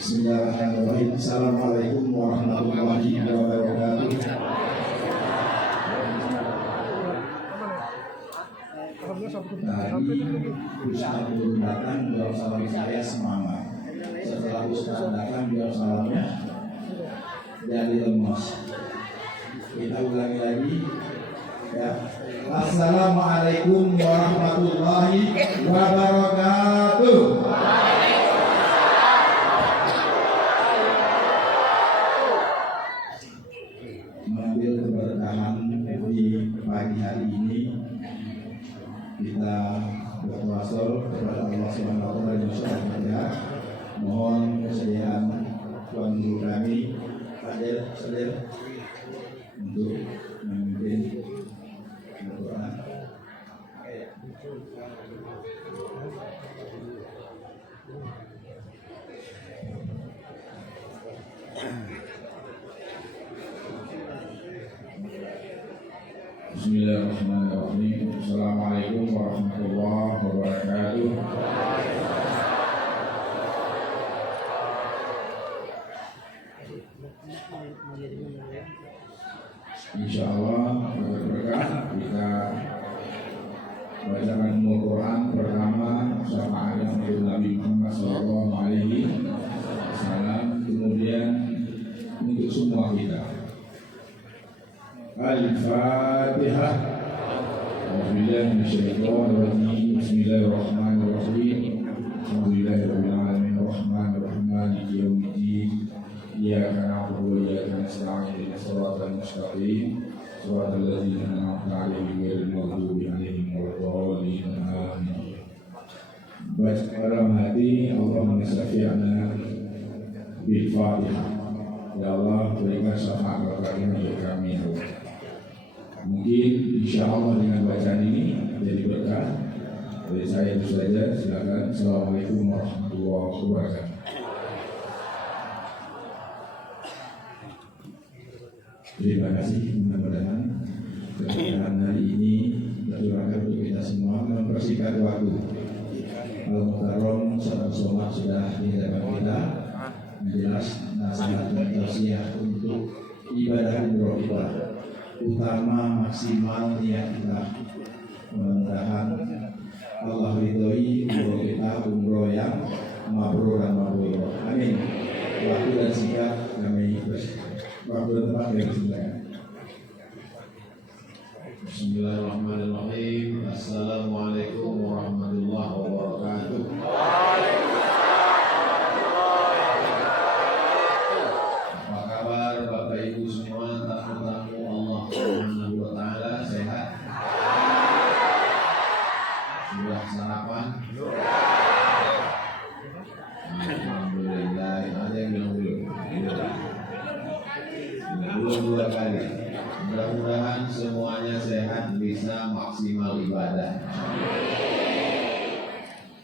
Bismillahirrahmanirrahim. Assalamualaikum warahmatullahi wabarakatuh. Tadi Ustaz belum datang, jawab salam saya semangat. Setelah Ustaz datang, jawab salamnya jadi lemas. Kita ulangi lagi ya. Assalamualaikum warahmatullahi wabarakatuh. Mengambil keberkahan di pagi hari ini, kita bertawassul kepada Allah Subhanahu wa taala dan bersyukur. Mohon kesediaan Tuan Guru kami Fadil Sadir untuk memimpin Al-Quran. Bismillahirrahmanirrahim. Assalamualaikum warahmatullahi wabarakatuh. Insyaallah berkah kita bacakan Al-Quran pertama syafaat yang Nabi Muhammad sallallahu alaihi wasallam, kemudian untuk semua kita. Al-Fatihah. Bismillahirrahmanirrahim. Alhamdulillahirabbil alamin arrahmanirrahim maliki yaumiddin. Iyyaka na'budu wa iyyaka nasta'in ihdinas siratal mustaqim siratal ladzina an'amta 'alaihim ghairil maghdubi 'alaihim waladdallin. Amin. Baca dalam hati, Allahumma syafi'na bil Fatihah. Ya Allah, berikan syafaat berkahmu untuk kami ya Allah. Mungkin insya Allah dengan bacaan ini jadi berkah. Dari saya itu saja. Silakan. Assalamualaikum warahmatullahi wabarakatuh. Terima kasih. Mudah-mudahan keberkahan hari ini tercurahkan untuk kita semua, mempersingkat waktu. Al-Mukarram Somat sudah di hadapan kita. Jelas nasihat dan tausiah untuk ibadah umroh kita, utama maksimal niat kita. Mudah-mudahan Allah ridhoi umroh kita, umroh yang mabrur dan mabrur. Amin. Waktu dan singkat kami waktu dan tempat yang disediakan. Bismillahirrahmanirrahim. Assalamualaikum warahmatullahi wabarakatuh. Alhamdulillah, ada yang bilang belum dua kali. Mudah-mudahan semuanya sehat, bisa maksimal ibadah.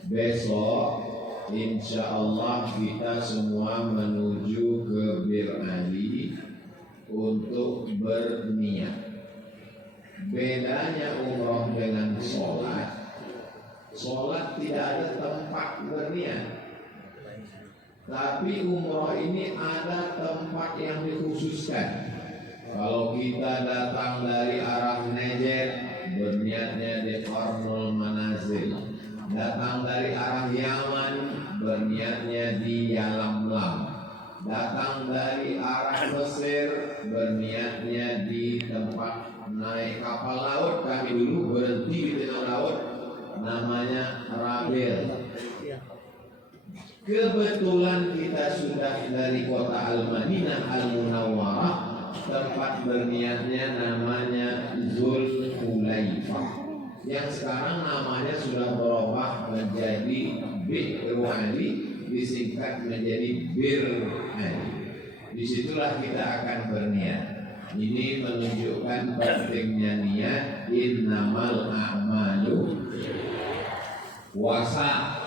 Besok insya Allah kita semua menuju ke Bir Ali untuk berniat. Bedanya umroh dengan sholat, sholat tidak ada tempat berniat, tapi umroh ini ada tempat yang dikhususkan. Kalau kita datang dari arah Najd, berniatnya di Qarnul Manazil. Datang dari arah Yaman, berniatnya di Yalamlam. Datang dari arah Mesir, berniatnya di tempat naik kapal laut. Kami dulu berhenti di tengah laut, namanya Rabil. Kebetulan kita sudah dari kota Al-Madinah Al-Munawwarah, tempat berniatnya namanya Zulhulaifah, yang sekarang namanya sudah berubah menjadi Bi'ru Ali, disingkat menjadi Bir Ali. Disitulah kita akan berniat. Ini menunjukkan pentingnya niat. Innamal a'malu puasa.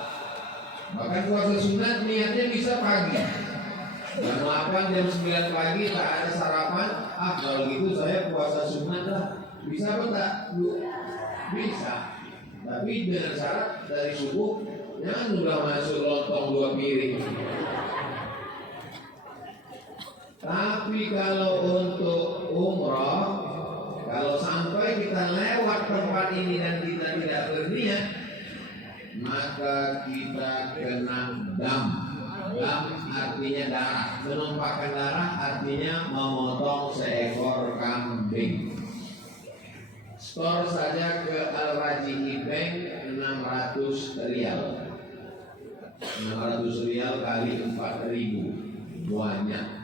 Bahkan puasa sunat niatnya bisa pagi. Jam 8, jam 9 pagi tak ada sarapan. Kalau gitu saya puasa sunat lah. Bisa apa tak? Bisa. Tapi dengan syarat dari subuh jangan udah masuk lontong 2 piring. Tapi kalau untuk umroh, kalau sampai kita lewat tempat ini dan kita tidak berniat, maka kita kena dam. Dam artinya darah. Menumpahkan darah artinya memotong seekor kambing. Store saja ke Al-Rajihi Bank 600 rial. 600 rial kali 4.000. Banyak.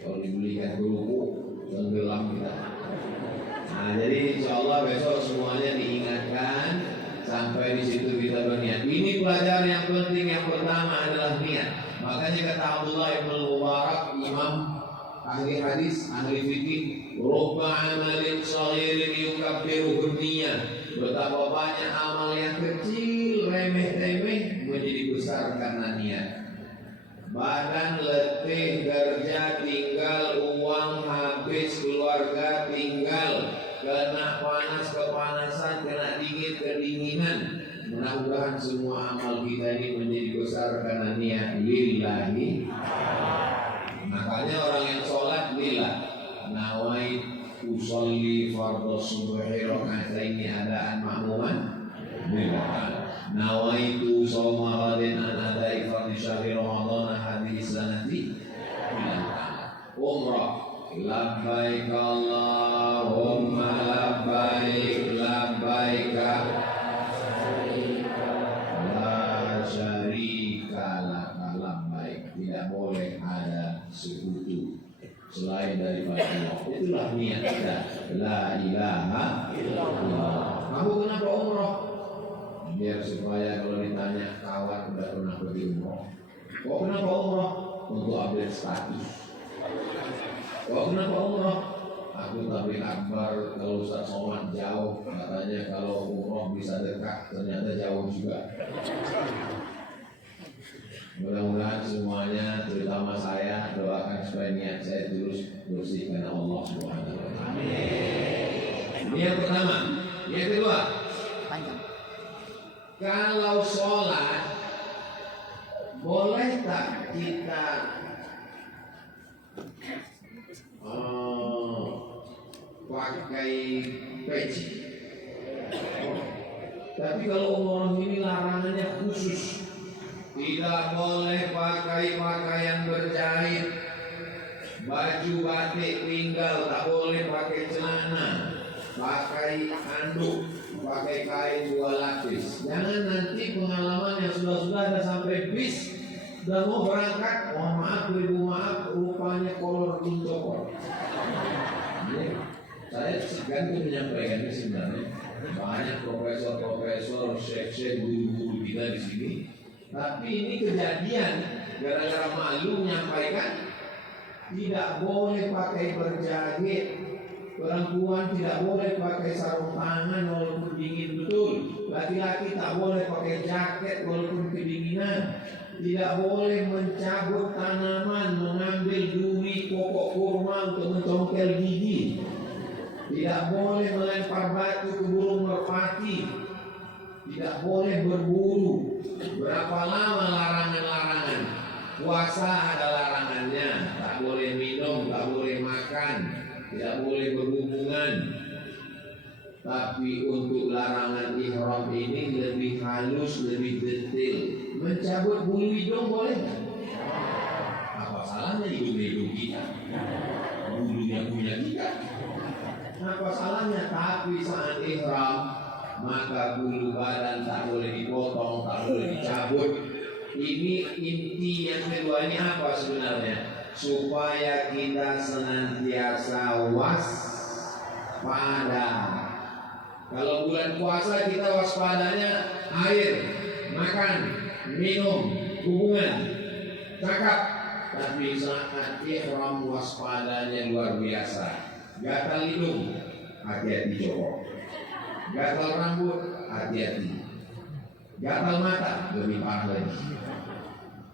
Kalau dibelikan kerupuk tenggelam kita. Nah, jadi insya Allah besok semuanya diingatkan sampai di situ kita berniat. Ini pelajaran yang penting. Yang pertama adalah niat. Makanya kata Abdullah ibn Mubarak, imam ahli hadis, ahli fikih, rubba amalin saghirin yukabbiruhu niyah. Betapa banyak amal yang kecil, remeh-temeh menjadi besar karena niat. Badan letih, kerja tinggal, uang habis, keluarga tinggal, kena panas kepanasan, kena dingin kedinginan. Mudah-mudahan semua amal kita ini menjadi besar karena niat lillahi. Makanya orang yang sholat lillah, nawait usolli fardhu subhi raka'ataini adaan ma'muman lillah. Nawaitu shawma ghadin an adai fardhi syahri ramadhan hadhihi sanati. Umrah, labbaik Allahumma labbaik, labbaik la syarika laka labbaik. Tidak boleh ada sekutu selain daripada Allah. Itulah niat kita. La ilaha illallah. Kamu kenapa umrah? Biar supaya kalau ditanya kawan udah pernah pergi umrah. Kok kenapa umrah? Untuk update status. Kok kenapa umrah? Aku tabligh akbar kalau Ustaz Somad jauh, katanya kalau umrah bisa dekat, ternyata jauh juga. Mudah-mudahan semuanya, terutama saya, doakan supaya niat saya terus bersih karena Allah Subhanahu wa taala. Ini yang pertama. Yang kedua, kalau sholat, boleh tak kita pakai peci? Tapi kalau umroh ini larangannya khusus. Tidak boleh pakai pakaian berjahit, baju batik tinggal, tak boleh pakai celana, pakai handuk, pakai kain 2 lapis. Jangan nanti pengalaman yang sudah ada sampai bis dan mau berangkat, mohon maaf, beribu maaf, rupanya kolor cokor. Saya segan itu menyampaikannya sebenarnya. Banyak profesor, syekh-syekh, guru-guru kita di sini. Tapi ini kejadian gara-gara malu menyampaikan tidak boleh pakai berjahit. Perempuan tidak boleh pakai sarung tangan walaupun dingin betul. Laki-laki tak boleh pakai jaket walaupun kedinginan. Tidak boleh mencabut tanaman, mengambil duri pokok kurma untuk mencongkel gigi. Tidak boleh melempar batu ke burung merpati. Tidak boleh berburu. Berapa lama larangan-larangan? Puasa ada larangannya. Tak boleh minum, tak boleh makan, tidak boleh berhubungan. Tapi untuk larangan ihram ini lebih halus, lebih detail. Mencabut bulu hidung boleh nggak? Apa salahnya hidung kita? Bulunya punya kita. Apa salahnya? Tapi saat ihram maka bulu badan tak boleh dipotong, tak boleh dicabut. Ini inti yang kedua ini apa sebenarnya? Supaya kita senantiasa waspada. Kalau bulan puasa kita waspadanya air, makan, minum, hubungan, cakap. Tapi saat ihram waspadanya luar biasa. Gatal hidung, hati-hati cowok. Gatal rambut, hati-hati. Gatal mata, lebih parah lagi.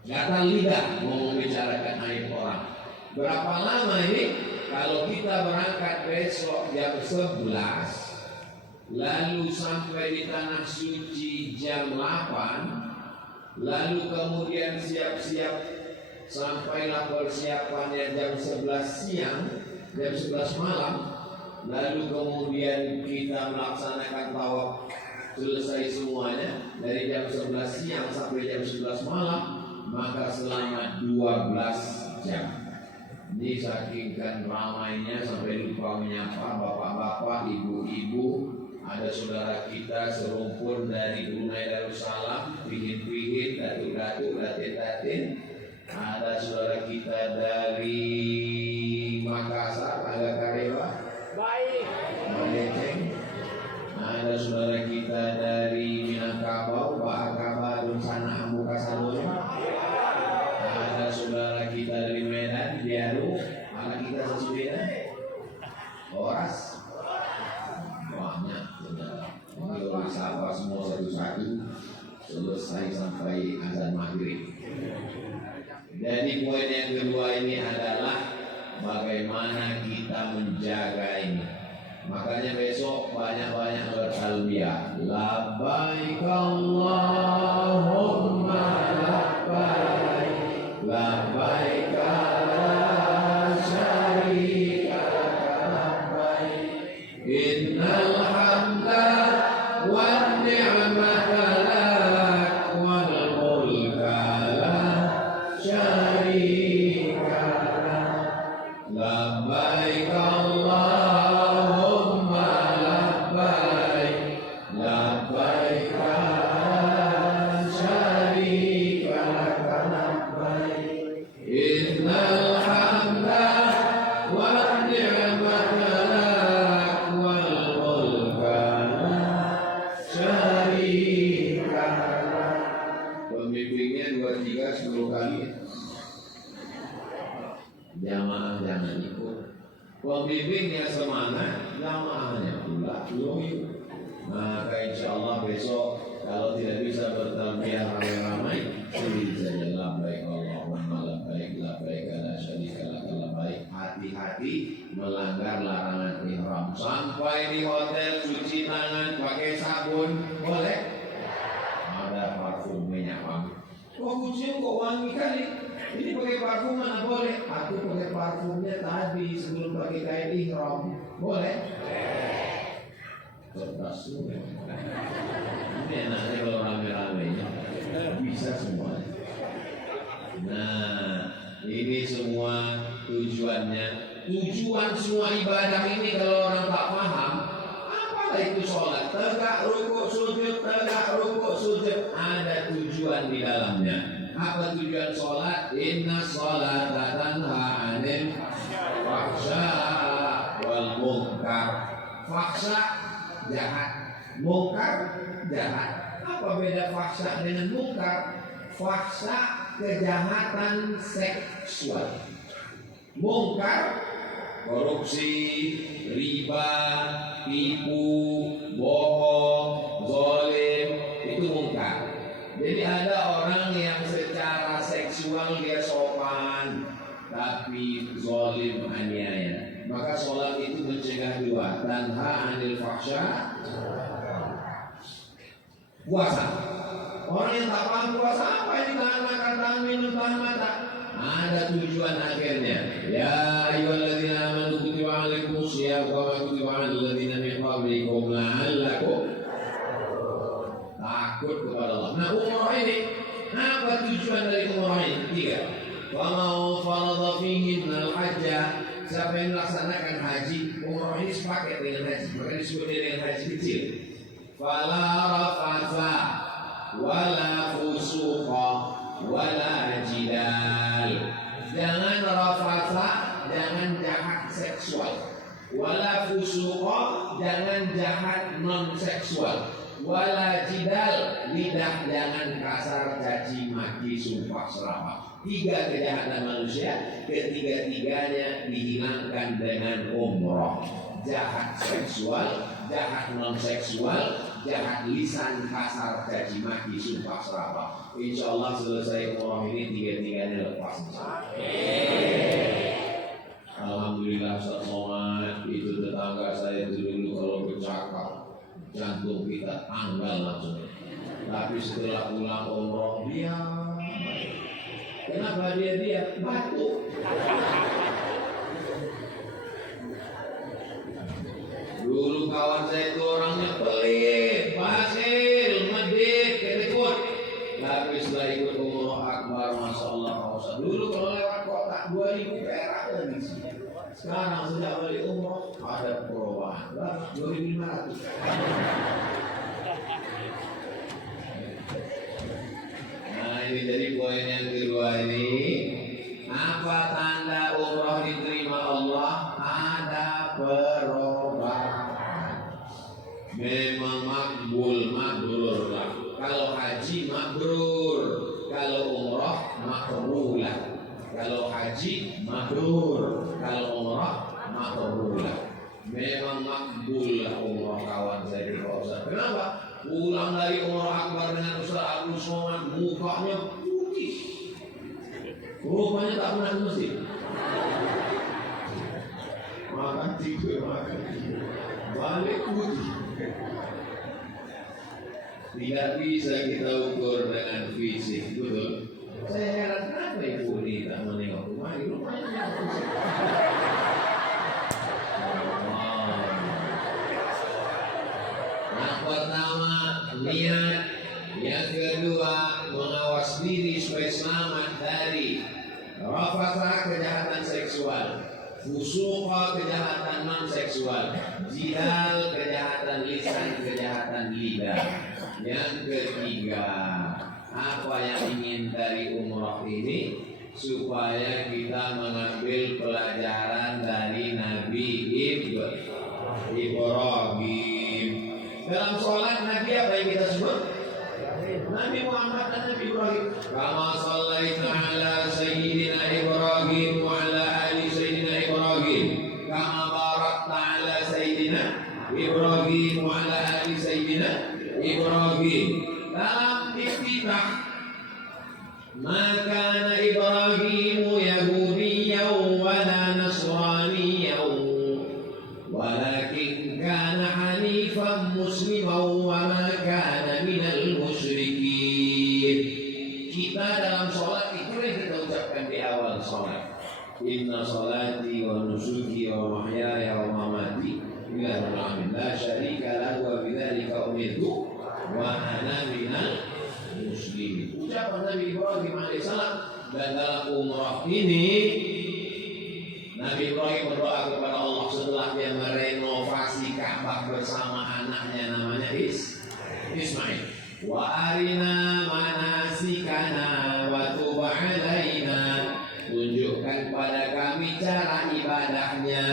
Gatal lidah, mau membicarakan aib orang. Berapa lama ini? Kalau kita berangkat besok jam 11, lalu sampai di tanah suci jam 8, lalu kemudian siap-siap sampailah persiapannya jam 11 siang, jam 11 malam, lalu kemudian kita melaksanakan tawaf selesai semuanya dari jam 11 siang sampai jam 11 malam, maka selama 12 jam. Ini saking kan ramainya sampai lupa menyapa bapak-bapak, ibu-ibu. Ada saudara kita serumpun dari Brunei Darussalam, pihin-pihin, datuk-datuk, datin-datin. Ada saudara kita dari Makassar, ada Karewa, baik. Ada saudara kita dari Minangkabau, Pak Akaba, Dunsana, Ambuka Salunya. Ada saudara kita dari Medan, Biaru, anak kita sesudah. Oras, banyak saudara. Kalau disapa semua satu-satu selesai sampai azan maghrib. Jadi poin yang kedua ini adalah bagaimana kita menjaga ini. Makanya besok banyak-banyak bertalbiyah. Labbaik Allahumma labbaik, labbaik la syarika lak labbaik, innal hamda wan ni'mata lak wal mulka la syarika lak. Labbaik Allahumma labbaik, labbaik la syarika lak labbaik, innal hamda wan ni'mata lak wal mulka la syarika lak. Pembimbingnya 2, 3, 10 kali. Jamaah jangan ikut. Pembimbingnya semangat, jamaahnya pula loyo. Maka insya Allah besok kalau tidak bisa bertalbiyah ramai-ramai, sendiri saja labbaik Allahumma labbaik, labbaik la syarika lak labbaik. Hati-hati melanggar larangan ihram. Sampai di hotel cuci tangan pakai sabun, boleh? Ada parfum minyak wangi. Kok kucing kok wangi kali? Ini pakai parfum mana boleh? Aku pakai parfumnya tadi sebelum pakai kain ihram. Boleh? Cerdas semua. Ini enaknya kalau rame-ramenya bisa semua. Nah, ini semua tujuannya. Tujuan semua ibadah ini kalau orang tak paham, apalah itu sholat? Tegak rukuk sujud, tegak rukuk sujud. Ada tujuan di dalamnya. Apa tujuan sholat? Inna sholata tanha 'anil fahsya wal munkar. Fahsya jahat, munkar jahat. Apa beda fahsya dengan munkar? Fahsya kejahatan seksual, munkar korupsi, riba, tipu, bohong, zalim, itu munkar. Jadi ada orang yang secara seksual dia sopan, tapi zalim, aniaya. Maka sholat itu mencegah dua, tanha 'anil fahsya. Puasa, orang yang tak paham puasa apa ini, tahan makan, tahan minum, tahan mata. Ada tujuan akhirnya. Ya ayyuhalladzina amanu kutiba 'alaikumus syiyam kama kutiba 'alal ladzina min qablikum la'allakum takut kepada Allah. Nah, umrah ini apa tujuan dari umrah ini? 3. Wa man farada fihi al-hajja, siapa yang melaksanakan haji, umrah ini sepaket dengan haji, maka disebut dengan haji kecil. fala rafasa wala fusuqa wala jidal. Jangan rafasa, jangan jahat seksual. Wala fusuqa, jangan jahat non seksual. Wala jidal, lidah jangan kasar, caci maki, sumpah serapah. 3 kejahatan manusia, ketiga-tiganya dihilangkan dengan umroh. Jahat seksual, jahat non seksual, jahat lisan, kasar, caci maki, sumpah serapah. Insya Allah selesai umroh ini 3-tiganya lepas. Alhamdulillah Ustaz Somad, itu tetangga saya dulu kalau bercakap jantung kita tanggal langsung. Tapi setelah pulang umroh dia, kenapa dia batuk? Dulu kawan saya itu orangnya pelit, basil, medit, ketekut. Tapi setelah ikut umroh akbar, masya Allah, dulu kalau lewat kota 2000 perak lagi sih. Sekarang sejak balik umroh ada perubahan, 2.500. Nah ini jadi poin yang kedua ini. Apa tanda umroh diterima Allah? Ada perubahan. Memang makbul, mabrur lah. Kalau haji mabrur, kalau umroh makrulah. Kalau haji mabrur, kalau umrah makrulah. Memang makbul lah umrah kawan saya di Ustaz. Kenapa? Pulang dari umrah akbar dengan Ustaz Abdul Somad, mukanya putih. Rupanya tak pernah ke masjid. Makan tidur. Balik putih. Tidak bisa kita ukur dengan fisik, betul? Saya heran kenapa ibu ini tak menengok rumahnya Yang pertama niat, yang kedua mengawas diri supaya selamat dari rafasa, kejahatan seksual, fusuqa, kejahatan non seksual, jidal, kejahatan lisan, kejahatan lidah. Yang ketiga, apa yang ingin dari umrah ini? Supaya kita mengambil pelajaran dari Nabi Ibrahim. Dalam sholat Nabi apa yang kita sebut? Nabi Muhammad dan Nabi Ibrahim. Kama sallaita ala sayyidina Ibrahim wa ala ali sayyidina Ibrahim. Kama barakta ala sayyidina Ibrahim wa ala ali sayyidina Ibrahim. Dalam iftitah, maka Ibrahim Yahudiyyan wala Nasraniyyan walakin kana hanifan musliman wa ma kana minal musyrikin. Kita dalam sholat itu yang kita ucapkan di awal sholat. Inna sholati wa nusuki wa mahyaya wa mamati lillahi rabbil alamin la syarika lahu wa bidzalika umirtu wa ana minal muslimin. Ucapan Nabi Ibrahim alaihissalam. Dan dalam umrah ini Nabi Ibrahim berdoa kepada Allah setelah dia merenovasi Ka'bah bersama anaknya namanya Ismail. Wa arina manasikana wa tub alaina. Tunjukkan pada kami cara ibadahnya.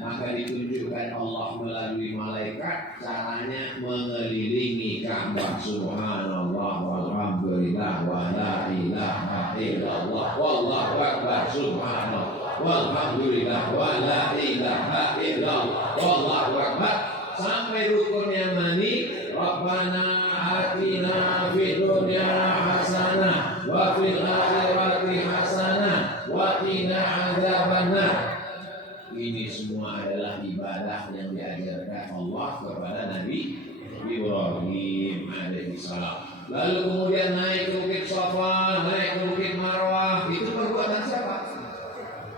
Maka ditunjukkan Allah melalui malaikat caranya mengelilingi Ka'bah. Subhanallah walhamdulillah wa la ilaha illallah wallahu akbar. Subhanallah walhamdulillah wa la ilaha illallah wallahu akbar. Sampai rukun yang mani, Rabbana atina fid dunya hasanah wa fil akhirati hasanah wa qina adzabannar. Ini semua adalah ibadah yang diajarkan Allah kepada Nabi Ibrahim alaihissalam. Lalu kemudian naik ke Bukit Safa, naik ke Bukit Marwah. Itu perbuatan siapa?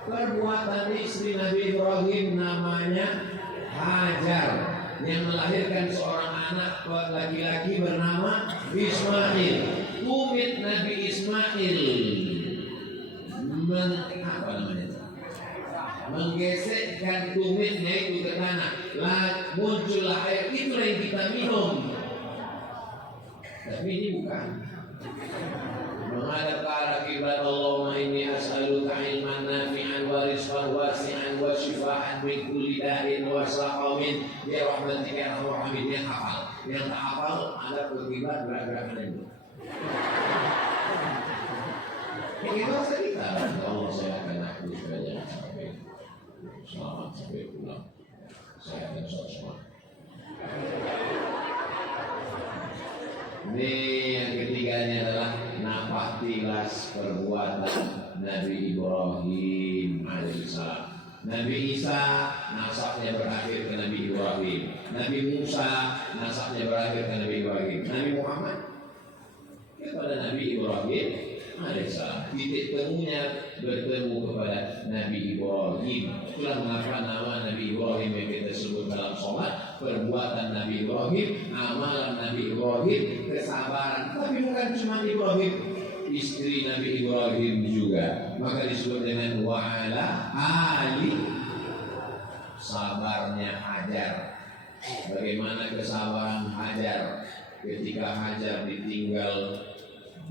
Perbuatan istri Nabi Ibrahim namanya Hajar, yang melahirkan seorang anak laki-laki bernama Ismail. Tumit Nabi Ismail menggesekkan tumitnya itu ke tanah. Muncullah air, itulah yang kita minum. Tapi ini bukan. Menghadap ke arah kiblat, Allahumma inni as'aluka ilman nafi'an wa rizqan wasi'an wa shifaan min kulli da'in wa saqamin bi rahmatika ya arhamar rahimin. Yang hafal, yang tak hafal ada ke kiblat gerak-gerakan itu. Kita cerita, Allah saya akan aku supaya sampai selamat sampai pulang. Saya akan sholat. Ini yang ketiganya adalah nafas tilas perbuatan Nabi Ibrahim alaihissalam. Nabi Isa nasabnya berakhir ke Nabi Ibrahim. Nabi Musa nasabnya berakhir ke Nabi Ibrahim. Nabi Muhammad kepada Nabi Ibrahim alaihissalam. Titik temunya bertemu kepada Nabi Ibrahim. Itulah mengapa nama Nabi Ibrahim yang kita sebut dalam sholat, perbuatan Nabi Ibrahim, amalan Nabi Ibrahim, kesabaran. Tapi bukan cuma Ibrahim, istri Nabi Ibrahim juga. Maka disebut dengan wa'ala ali, sabarnya Hajar. Bagaimana kesabaran Hajar ketika Hajar ditinggal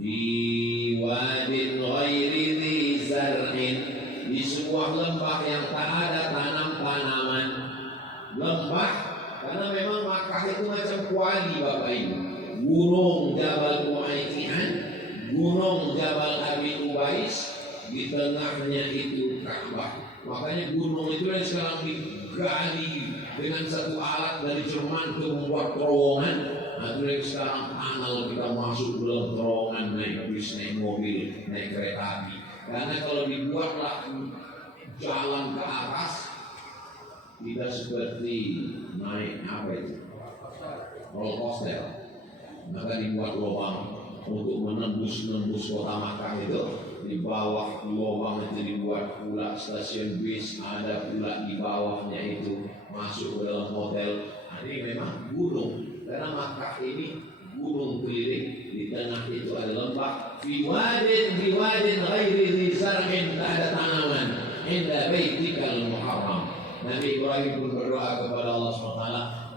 di wadin ghairi dzi zar'in, di sebuah lembah yang tak ada tanam-tanaman. Lembah karena memang Makkah itu macam kuali Bapak Ibu. Gunung Jabal Mu'aytihan, gunung Jabal Abi Ubais, di tengahnya itu Ka'bah. Makanya gunung itu yang sekarang digali dengan satu alat dari Jerman untuk membuat terowongan. Nah, dari sekarang tunnel kita masuk ke dalam terowongan, naik bis, naik mobil, naik kereta api. Karena kalau dibuatlah jalan ke atas, kita seperti naik apa itu? Roller coaster. Maka dibuat lubang untuk menembus kota Makkah itu. Di bawah lubang itu dibuat pula stasiun bis, ada pula di bawahnya itu masuk ke dalam hotel. Nah, ini memang gunung. Karena Makkah ini gunung keliling, di tengah itu ada lembah. Fi wadin ghairi dzi zar'in, tak ada tanaman. Inda baitikal muharram. Nabi Ibrahim pun berdoa kepada Allah SWT,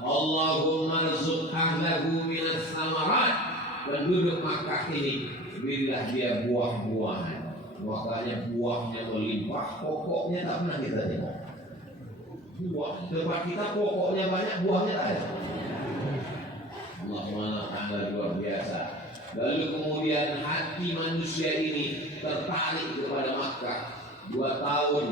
Allahumma rzuq ahlahu minas samarat. Penduduk Makkah ini berilah dia buah-buahan. Makanya buahnya melimpah, pokoknya tak pernah kita tengok. Buah tempat kita pokoknya banyak, buahnya tak ada. Allah SWT luar biasa. Lalu kemudian hati manusia ini tertarik kepada Makkah. 2 tahun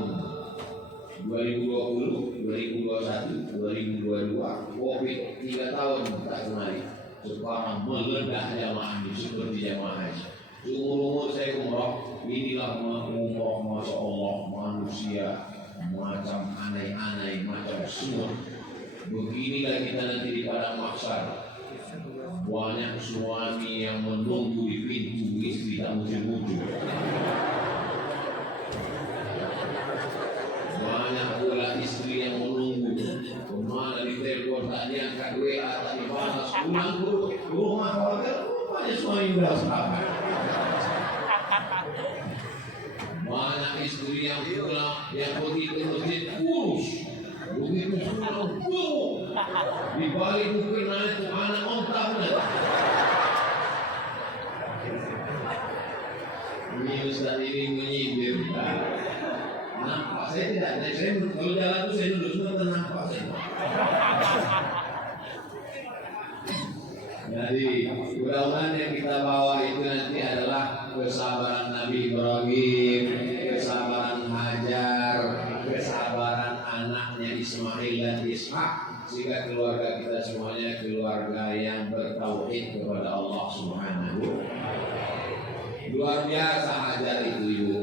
2020, 2021, 2022, Covid 3 tahun tak kemari. Sekarang meledak jamaahnya seperti jamaah haji. Seumur-umur saya umroh, inilah umroh Masya Allah, manusia macam aneh-aneh, macam semut. Beginilah kita nanti di padang mahsyar. Banyak suami yang menunggu di pintu, istri tak muncul-muncul. Banyak pula istri yang menunggu, kemana di telepon tak diangkat, WA tak dibalas, pulang ke rumah hotel, banyak suami berasal. Banyak istri yang pulang, yang pergi ke masjid kurus, begitu pulang gemuk, di balik mukena itu anak onta benar. Ini Ustaz ini menyindir. Nampak saya tidak, saya kalau jalan itu saya duduk semua nampak saya. Jadi mudah-mudahan yang kita bawa itu nanti adalah kesabaran Nabi Ibrahim, kesabaran Hajar, kesabaran anaknya Ismail dan Ishak, sehingga keluarga kita semuanya keluarga yang bertauhid kepada Allah Subhanahu. Luar biasa Hajar itu ibu.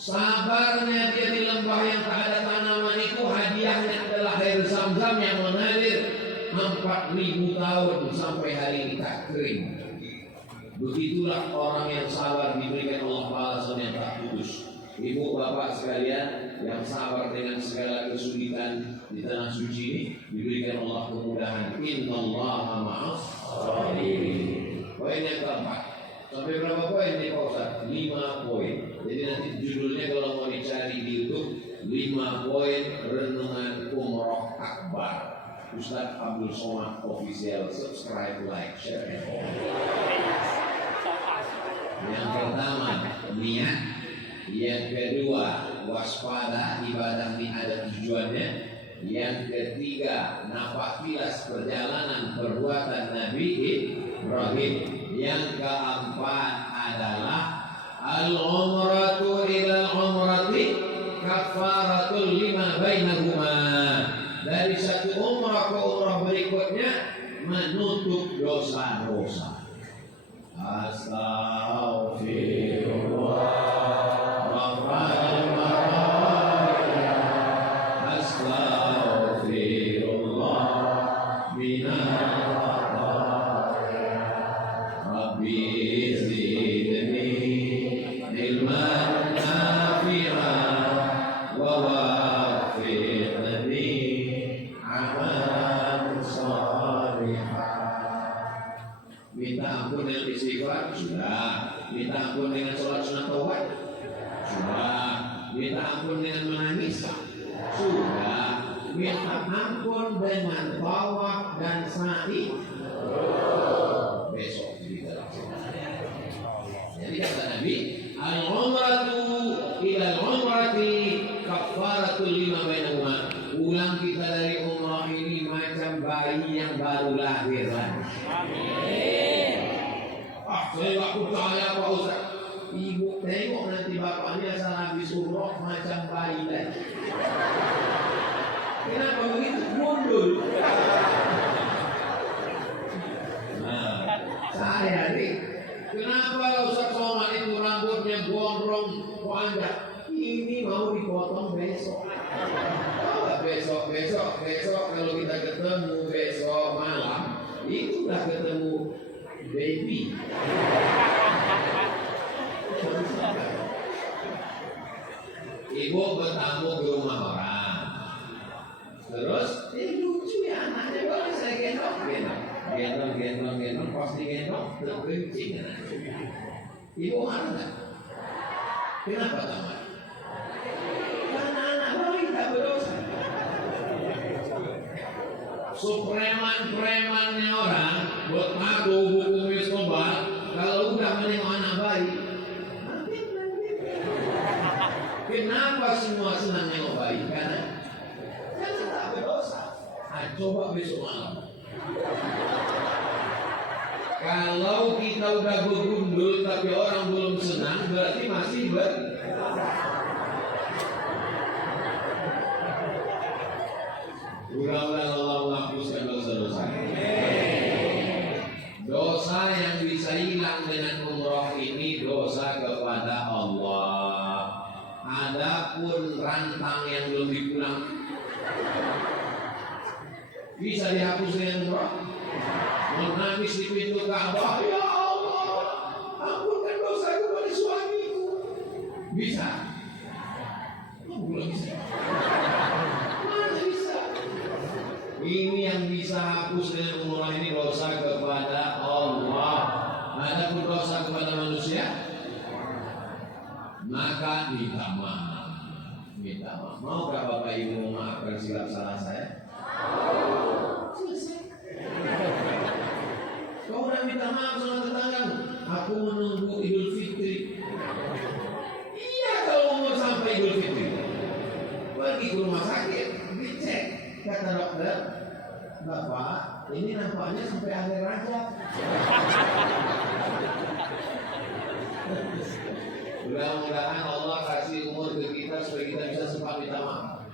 Sabarnya dia di lembah yang tak ada tanaman itu, hadiahnya adalah air Zam-Zam yang mengalir 4.000 tahun sampai hari ini tak kering. Begitulah orang yang sabar diberikan Allah balasan yang tak putus. Ibu bapak sekalian yang sabar dengan segala kesulitan di tanah suci ini, diberikan Allah kemudahan. Innallaha ma'as sabirin. Poin yang keempat. Sampai berapa poin nih Pak Ustaz? 5 poin. Jadi nanti judulnya kalau mau dicari di YouTube, 5 poin renungan umroh akbar. Ustaz Abdul Somad Official, subscribe, like, share, and follow. Yang kedua, waspada, ibadah ini ada tujuannya. Yang ketiga, nafakilas perjalanan perbuatan Nabi Ibrahim. Yang keempat adalah al-umratu ila umrati kafaratul lima bainahuma. Dari satu umrah ke umrah berikutnya menutup dosa-dosa. Astaghfirullah. Minta ampun dengan istighfar sudah, minta ampun dengan sholat sunat taubat sudah, minta ampun dengan menangis sudah, minta ampun dengan tawaf dan sa'i besok kita. Jadi kata Nabi, al-umratu ila al-umrati kafaratul lima bainahuma. Ulang kita dari umrah ini macam bayi yang baru lahir lagi. Saya tak percaya Pak Ustaz. Ibu tengok nanti bapaknya asal habis umrah macam bayi lagi. Kenapa begitu? Mundur. Nah, saya nih, kenapa Ustaz Somad itu rambutnya gondrong panjang? Ini mau dipotong besok. Besok kalau kita ketemu besok malam, itu udah ketemu baby. Ibu bertamu ke rumah orang. Terus, lucu ya anaknya, boleh saya gendong. Pas digendong, terkencing anaknya. Ibu marah nggak? Kenapa tamat? Karena anak bayi tak berdosa. Preman-premannya orang buat ngaku hukum Escobar, kalau udah menengok anak bayi, kenapa semua senang nengok bayi? Karena tak berdosa. Coba besok malam. Kalau kita udah bergundul tapi orang belum senang, berarti masih Mudah-mudahan Allah menghapuskan dosa-dosa. Dosa yang bisa hilang dengan umrah ini dosa kepada Allah. Adapun rantang yang belum dipulang bisa dihapus dengan umrah. Menangis di pintu Ka'bah, ya Allah, ampunkan dosaku pada suamiku. Bisa? Belum bisa. Ini yang bisa hapus dengan umrah ini dosa kepada Allah. Adapun dosa kepada manusia, maka minta maaf. Maukah Bapak Ibu memaafkan silap salah saya? Selesai. Kau udah minta maaf sama tetanggamu. Aku menunggu Idul Fitri. Iya, kalau umur sampai Idul Fitri, pergi ke rumah sakit, dicek. Kata dokter, Bapak, ini nampaknya sampai akhir Rajab. Mudah-mudahan Allah kasih umur ke kita supaya kita bisa sempat minta maaf.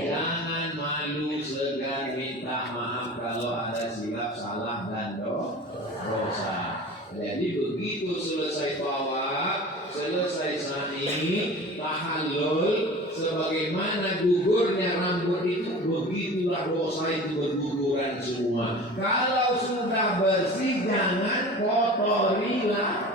Jangan malu, segan minta maaf kalau ada silap, salah dan dosa. Jadi begitu selesai tawaf, selesai sa'i, tahallul, sebagaimana gugurnya rambut itu, begitulah dosa itu berguguran semua. Kalau sudah bersih, jangan kotori lagi.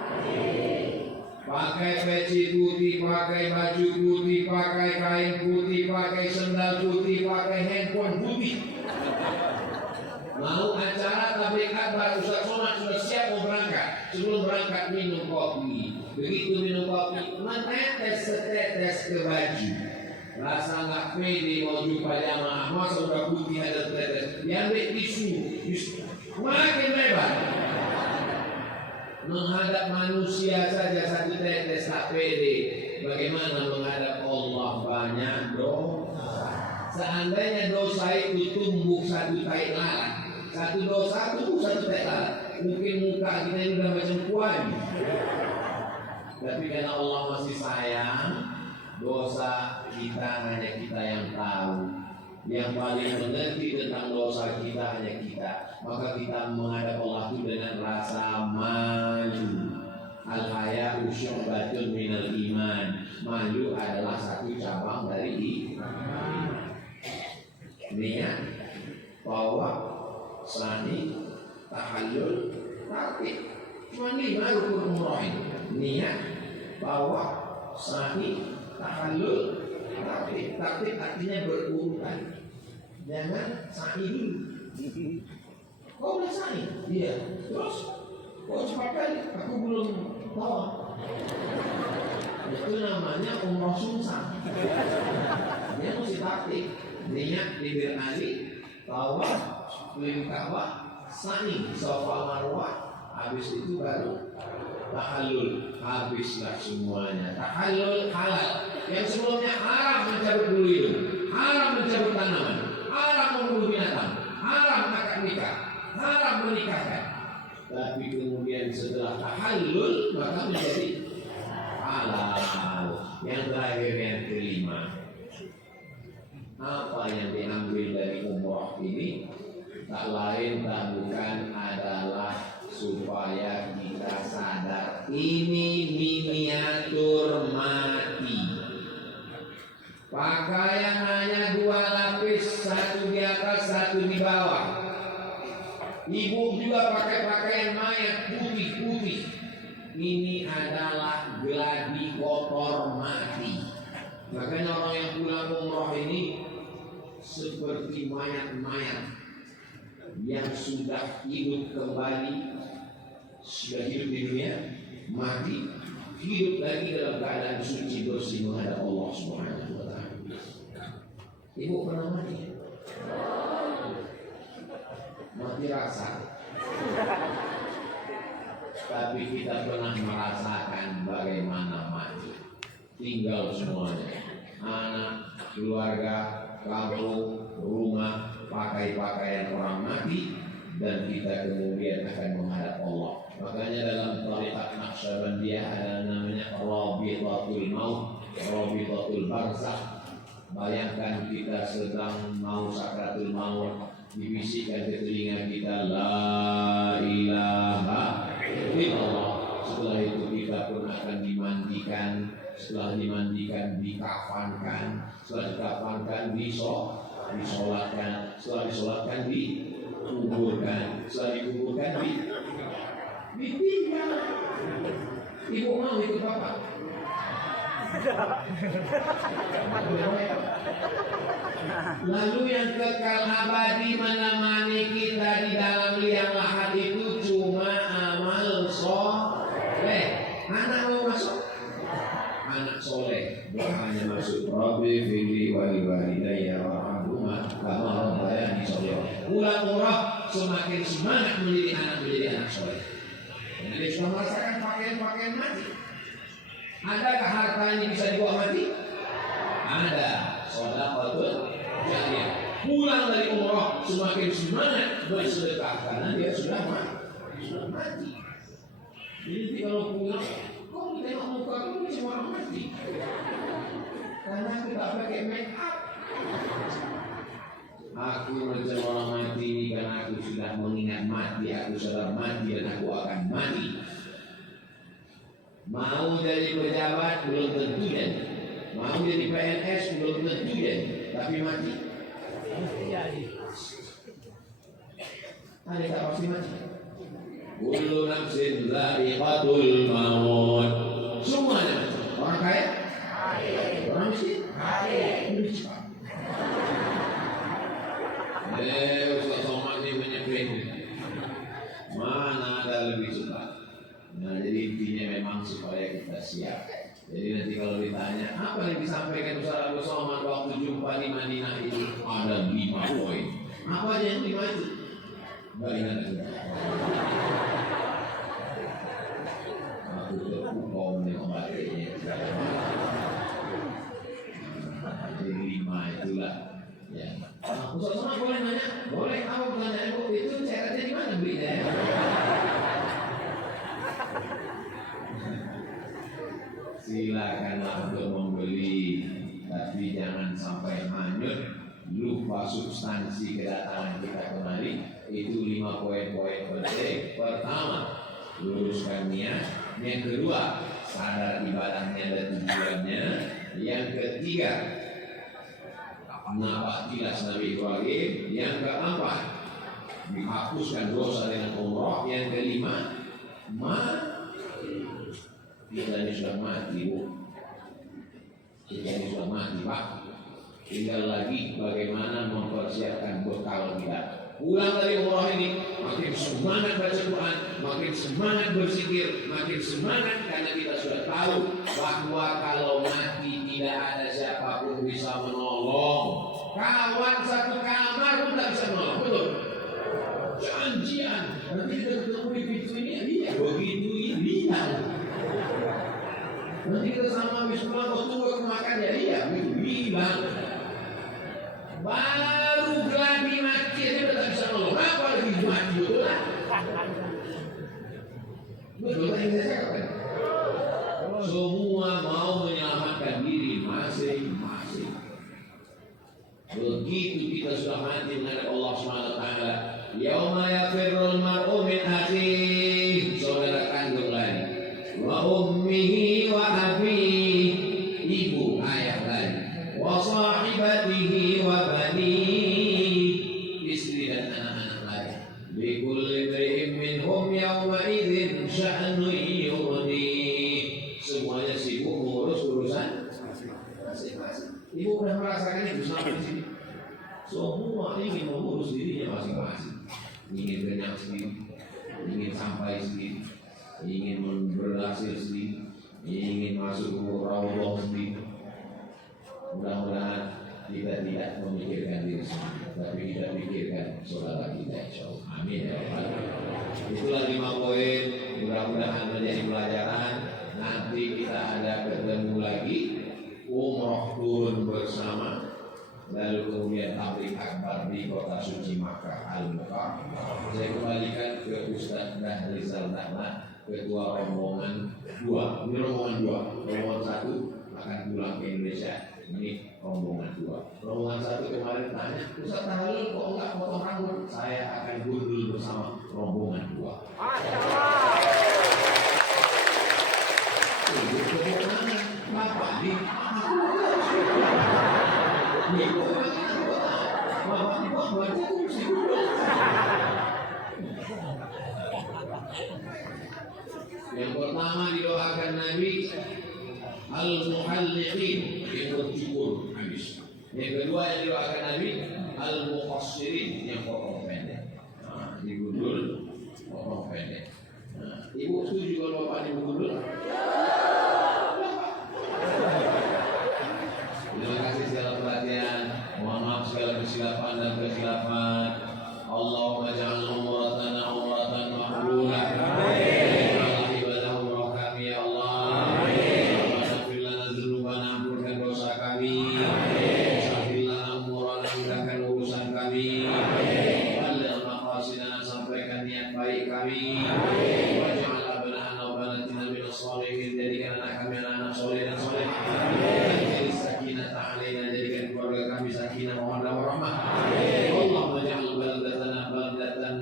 Pakai peci putih, pakai baju putih, pakai kain putih, pakai sendal putih, pakai handphone putih. Mau acara tabligh akbar, Ustaz Somad sudah siap mau berangkat. Sebelum berangkat minum kopi. Begitu minum kopi, menetes setetes ke baju. Rasa nggak pede mau jumpa jamaah, masa udah putih ada tetes. Diambil tisu, makin lebar. Menghadap menghadap manusia saja satu tetes tak pede, bagaimana menghadap Allah? Banyak dosa. Seandainya dosa itu tumbuh satu tai lalat, satu dosa tumbuh satu tai lalat, mungkin muka kita ini udah macam kuali. Tapi karena Allah masih sayang, dosa kita hanya kita yang tahu. Yang paling mengerti tentang dosa kita hanya kita. Maka kita menghadap Allah itu dengan rasa malu. Al-haya'u syu'batun minal iman. Malu adalah satu cabang dari iman. Niat, bawa, sani, tahallul, takbir. Cuma 5 rukun umrah ini. Niat, bawa, sani, tahallul, takbir. Takbir artinya berurutan. Jangan sa'i dulu. Kau udah sa'i? Iya. Terus kau cepat kali, aku belum tahu. Itu namanya umrah sungsang. Dia mesti takbir. Niat bibir Ali, tawaf, keliling Ka'bah, sa'i, Safa Marwah. Habis itu baru tahallul. Habislah semuanya. Tahallul halal. Yang sebelumnya haram mencabut bulu hidung, haram mencabut tanaman, haram membunuh binatang, haram akad nikah, haram menikahkan. Tapi kemudian setelah tahallul maka menjadi halal. Yang terakhir yang kelima, apa yang diambil dari umrah ini? Tak lain tak bukan adalah supaya kita sadar ini miniatur mati. Pakaian hanya 2 lapis, satu di atas, satu di bawah. Ibu juga pakai pakaian mayat putih-putih. Ini adalah gladi kotor mati. Makanya orang yang pulang umroh ini seperti mayat-mayat yang sudah hidup kembali, sudah hidup di dunia, mati, hidup lagi dalam keadaan suci bersih menghadap Allah Subhanahu wa Ta'ala. Ibu pernah mati? Mati rasa. Tapi kita pernah merasakan bagaimana mati. Tinggal semuanya, anak, keluarga, kampung, rumah, pakai pakaian orang mati, dan kita kemudian akan menghadap Allah. Makanya dalam tarikat Naqsyabandiyah ada namanya Rabitatul Maut, Rabitatul Barzakh. Bayangkan kita sedang mau sakratul maut, dibisikkan ke telinga kita la ilaha illallah. Setelah itu kita pun akan dimandikan, setelah dimandikan dikafankan, setelah dikafankan disolatkan, setelah disolatkan dikuburkan, setelah dikuburkan ditinggal. Ibu mau ikut bapak? Lalu yang kekal abadi menemani kita di dalam liang lahat itu cuma amal soleh. Anak mau masuk? Anak soleh. Doanya masuk. Rabbi fili wali walidayya warhamhuma kama rabbayani shaghira. Pulang umrah semakin semangat menjadi anak soleh. Jadi sudah merasakan pakaian mati. Adakah harta ini bisa dibawa mati? Ada. Shadaqatul jariyah. Pulang dari umrah semakin semangat bersedekah karena dia sudah mati. Jadi kalau pulang, kok tengok muka itu semua orang mati. Karena kita pakai make up. Aku rencana orang mati ini karena aku sudah mengingat mati, aku sudah mati dan aku akan mati. Mau jadi pejabat belum tentu jadi, mau jadi PNS belum tentu jadi, tapi mati. Ada tak pasti mati. Kullu nafsin dha'iqatul maut. Semuanya mati. Orang kaya? Orang miskin? Miskin. Ustaz Somad ini menyebut mana ada lebih cepat. Nah, jadi intinya memang supaya kita siap. Jadi nanti kalau ditanya apa yang disampaikan Ustaz Abu Somad waktu jumpa di Madinah itu, ada 5 poin. Apa aja yang 5 itu? Bagaimana sudah? hukum yang baiknya. Jadi 5 itulah. Ya. Ustaz Somad boleh nanya? Boleh. Apa pertanyaan Bu? Itu syaratnya di mana belinya? Ya? Silakanlah untuk membeli, tapi jangan sampai hanyut, lupa substansi kedatangan kita kemari. Itu 5 poin-poin penting. Pertama, luruskan niat. Yang kedua, sadar ibadahnya dan tujuannya. Yang ketiga, nabatilah Nabi Ibrahim. Yang keempat, dihapuskan dosa dengan umrah. Yang kelima, kita ini sudah mati, Bu. Kita ini sudah mati, Pak. Tinggal lagi bagaimana mempersiapkan bekal kita. Pulang dari umrah ini, makin semangat baca Quran, makin semangat berzikir, makin semangat karena kita sudah tahu bahwa kalau mati tidak ada siapapun bisa menolong. Kawan satu kamar pun tidak bisa menolong, betul? Janjian, nanti kita ketemu di pintu ini, iya begitu ini. Nanti kita sama habis pulang waktu ke makan ya, iya begitu bilang. Baru geladi mati aja udah tak bisa nolong, apa lagi mati betul lah. Betul kan yang saya katakan? Semua mau menyelamatkan diri masing-masing. Begitu kita sudah mati menghadap Allah SWT, yauma yafirrul mar'u min akhihi, saudara kandung lagi, wa ummihi wa abihi, ibu ayah lagi, wa sahibatihi wa banihi, istri dan anak-anak lagi. Likulli imri'in minhum yawma idzin sya'nun yughnihi. Semuanya sibuk mengurus urusan masing-masing. Ibu pernah merasakan itu sampai di sini. Semua ingin mengurus dirinya masing-masing. Ingin kenyang sendiri, ingin sampai sendiri, ingin berhasil sendiri, ingin masuk ke raudhah sendiri. Mudah-mudahan kita tidak memikirkan diri sendiri, tapi kita pikirkan saudara kita, insyaallah. Amin ya rabbal alamin. Itulah 5 poin. Mudah-mudahan menjadi pelajaran. Nanti kita ada ketemu lagi, umroh turun bersama, lalu kemudian tabligh akbar di kota suci Makkah Al-Mukarramah. Saya kembalikan ke Ustaz Rizal Dahlan, ketua rombongan 2. Ini rombongan 2. Rombongan 1 akan pulang ke Indonesia. Ini rombongan 2. Rombongan 1 kemarin tanya, Ustaz Tahlil kok enggak potong rambut? Saya akan gundul bersama rombongan 2. Bapak di yang pertama didoakan Nabi al-muhalliqin, yang bercukur habis. Yang kedua yang didoakan Nabi al-muqassirin, yang potong pendek. Nah, digundul potong pendek. Nah, ibu setuju kalau bapak digundul? Terima kasih segala perhatian. Mohon maaf segala kesilapan dan kesilapan. Allahumma ja'al umratana umratan maqbulah. Amin. Ibadah umrah kami ya Allah. Amin. Maghfir lana dzunubana, ampunkan dosa kami. Amin. Sahhil lana umurana, mudahkan urusan kami. Amin. Balligh maqasidana, sampaikan niat baik kami. Amin. Waj'al abna'ana wa banatina minas shalihin, jadikan anak kami anak soleh dan soleh. Amin. Ta'alina, jadikan keluarga kami sakinah mawaddah warahmah. Allahumma ja'al baldatan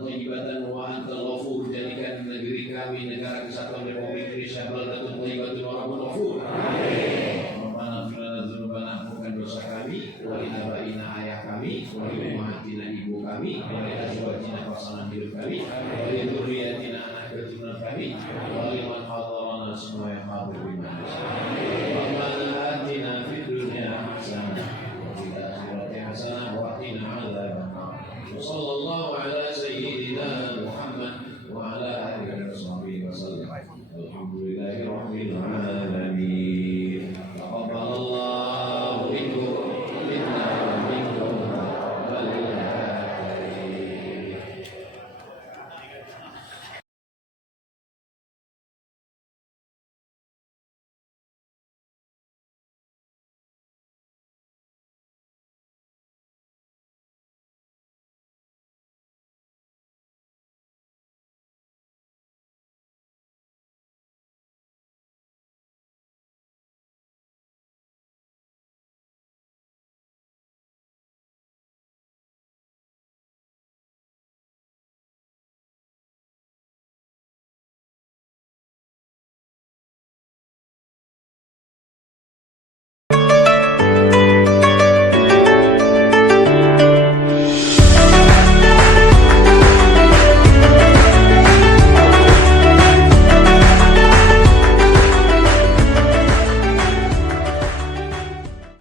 thayyibatan wa antal ghafur, jadikan negeri kami negara kesatuan Republik Indonesia baldatun thayyibatun wa rabbul ghafur. Rabbana ighfir lana dzunubana, ampunkan dosa kami, wa li abaina ayah kami, wa li ummahatina ibu kami, wa li azwajina pasangan hidup kami.